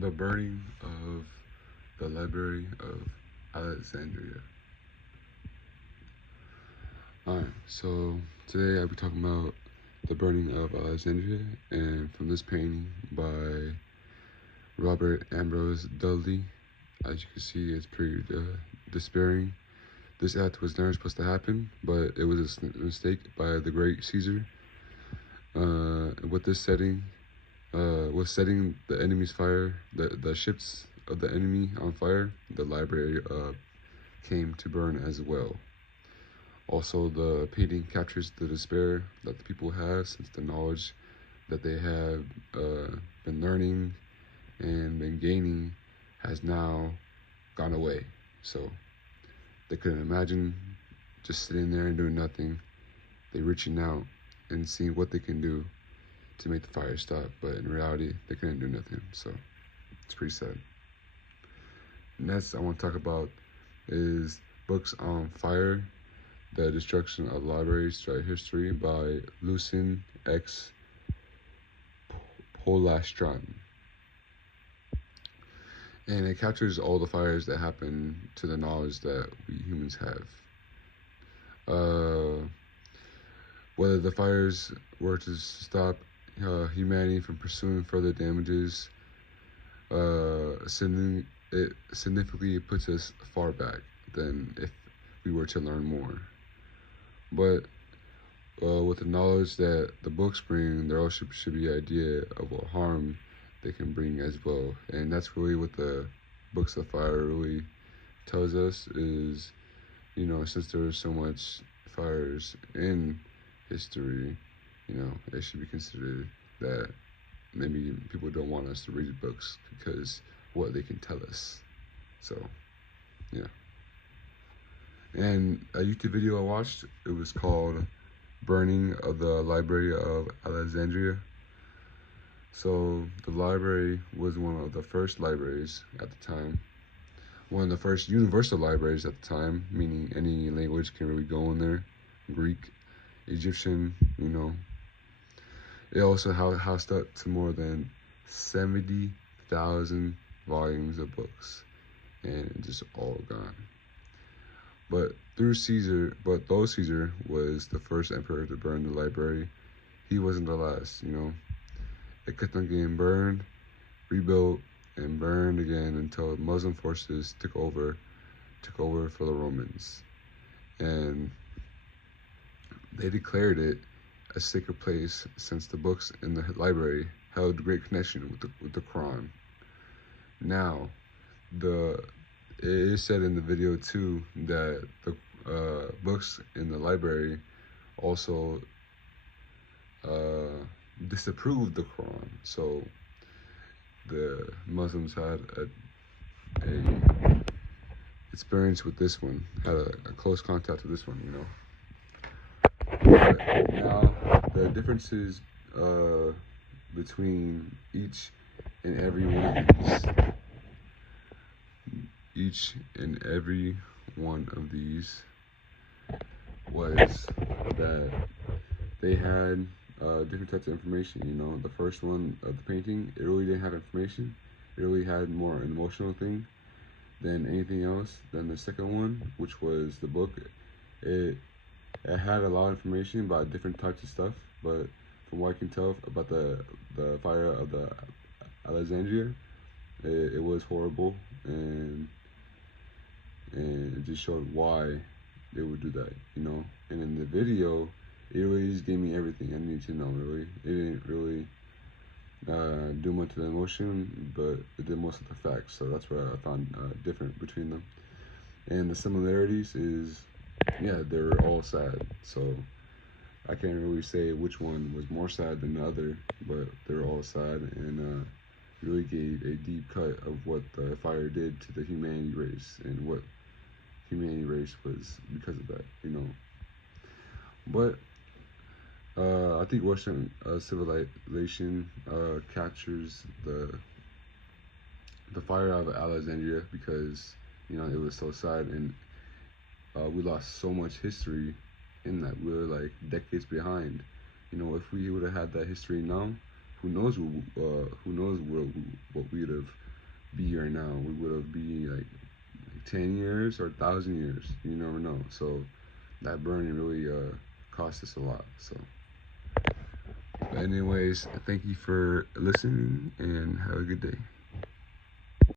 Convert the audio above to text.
The burning of the Library of Alexandria. Alright, so today I'll be talking about the burning of Alexandria, and from this painting by Robert Ambrose Dudley. As you can see, it's pretty despairing. This act was never supposed to happen, but it was a mistake by the great Caesar. With this setting, was setting the enemy's fire, the ships of the enemy on fire, the library came to burn as well. Also, the painting captures the despair that the people have since the knowledge that they have been learning and been gaining has now gone away. So they couldn't imagine just sitting there and doing nothing. They're reaching out and seeing what they can do to make the fire stop, but in reality, they couldn't do nothing. So it's pretty sad. Next, I want to talk about is books on fire, the destruction of libraries throughout history by Lucien X. Polastron. And it captures all the fires that happen to the knowledge that we humans have. Whether the fires were to stop humanity from pursuing further damages, it significantly puts us far back than if we were to learn more. But with the knowledge that the books bring, there also should be an idea of what harm they can bring as well. And that's really what the books of fire really tells us is, you know, since there's so much fires in history, you know, it should be considered that maybe people don't want us to read books because what they can tell us. So, yeah. And a YouTube video I watched, it was called Burning of the Library of Alexandria. So the library was one of the first libraries at the time, one of the first universal libraries at the time, meaning any language can really go in there, Greek, Egyptian, you know. It also housed up to more than 70,000 volumes of books, and it just all gone. But though Caesar was the first emperor to burn the library, he wasn't the last, you know. It kept on getting burned, rebuilt, and burned again until Muslim forces took over for the Romans. And they declared it a sacred place since the books in the library held great connection with the Quran. Now, it is said in the video too that the books in the library also disapproved the Quran. So the Muslims had a experience with this one, had a close contact with this one, you know. But now the differences between each and every one of these was that they had different types of information. You know, the first one of the painting, it really didn't have information. It really had more an emotional thing than anything else. Then the second one, which was the book, it had a lot of information about different types of stuff. But from what I can tell about the fire of the Alexandria, it was horrible, and it just showed why they would do that, you know. And in the video, it really just gave me everything I needed to know. Really, it didn't really do much of the emotion, but it did most of the facts. So that's what I found different between them. And the similarities is, yeah, they were all sad. So I can't really say which one was more sad than the other, but they were all sad, and really gave a deep cut of what the fire did to the humanity race and what humanity race was because of that, you know. But I think Western civilization captures the fire out of Alexandria because, you know, it was so sad, and we lost so much history in that. We were like decades behind. You know, if we would have had that history now, who knows what we would have be right now. We would have be like 10 years or 1,000 years. You never know. So that burning really cost us a lot. So, but anyways, thank you for listening and have a good day.